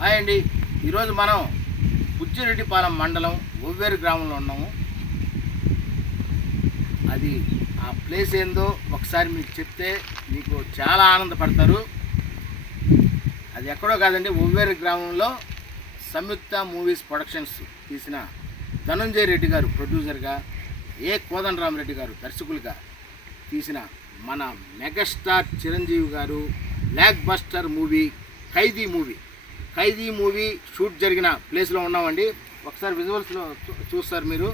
Hi అండి. ఈరోజు మనం బుచ్చిరెడ్డిపాలెం మండలం ఒవ్వేరు గ్రామంలో ఉన్నాము. అది ఆ ప్లేస్ ఏందో ఒకసారి మీకు చెప్తే మీకు చాలా ఆనందపడతారు. అది ఎక్కడో కాదండి, ఒవ్వేరు గ్రామంలో సంయుక్త మూవీస్ ప్రొడక్షన్స్ తీసిన ధనంజయ రెడ్డి గారు ప్రొడ్యూసర్గా, కోదండరామరెడ్డి గారు దర్శకులుగా తీసిన మన మెగాస్టార్ చిరంజీవి గారు బ్లాక్ బస్టర్ మూవీ ఖైదీ మూవీ షూట్ జరిగిన ప్లేస్లో ఉన్నామండి. ఒకసారి విజువల్స్లో చూస్తారు మీరు.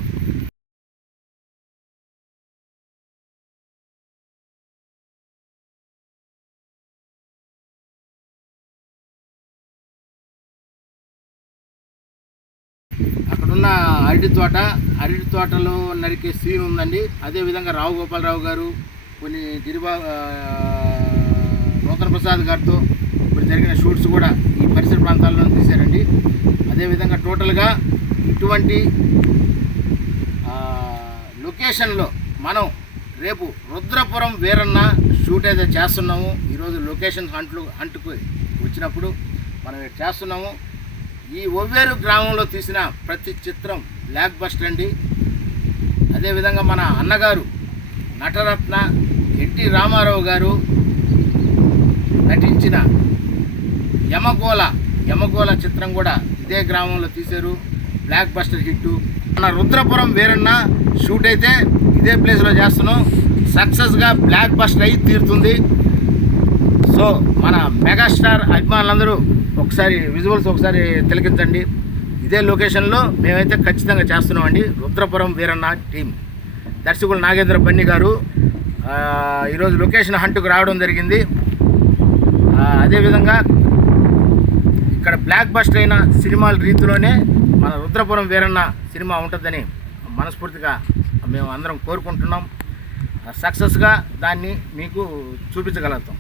అక్కడున్న అరటి తోటలో నరికే సీన్ ఉందండి. అదేవిధంగా రావు గోపాలరావు గారు కొన్ని నూతన ప్రసాద్ గారితో ఇప్పుడు జరిగిన షూట్స్ కూడా ఈ పరిసర ప్రాంతాల్లో తీశారండి. అదేవిధంగా టోటల్గా ఇటువంటి లొకేషన్లో మనం రేపు రుద్రపురం వీరన్న షూట్ అయితే చేస్తున్నాము. ఈరోజు లొకేషన్ హంట్కు వచ్చినప్పుడు మనం చేస్తున్నాము. ఈ ఒవ్వేరు గ్రామంలో తీసిన ప్రతి చిత్రం బ్లాక్ బస్టర్ అండి. అదేవిధంగా మన అన్నగారు నటరత్న ఎన్టీ రామారావు గారు నటించిన యమగోళ చిత్రం కూడా ఇదే గ్రామంలో తీశారు. Block buster hit. మన రుద్రపురం వీరన్న షూట్ అయితే ఇదే ప్లేస్లో చేస్తున్నాం. సక్సెస్గా బ్లాక్ బస్టర్ అయి తీరుతుంది. సో మన మెగాస్టార్ అభిమానులందరూ ఒకసారి విజువల్స్ ఒకసారి తిలకించండి. ఇదే లొకేషన్లో మేమైతే ఖచ్చితంగా చేస్తున్నామండి. రుద్రపురం వీరన్న టీం దర్శకులు నాగేంద్ర బన్ని గారు ఈరోజు లొకేషన్ హంట్కు రావడం జరిగింది. అదేవిధంగా ఇక్కడ బ్లాక్ బస్టర్ అయిన సినిమాల రీతిలోనే మన రుద్రపురం వీరన్న సినిమా ఉంటుందని మనస్ఫూర్తిగా మేము అందరం కోరుకుంటున్నాం. సక్సెస్గా దాన్ని మీకు చూపించగలుగుతాం.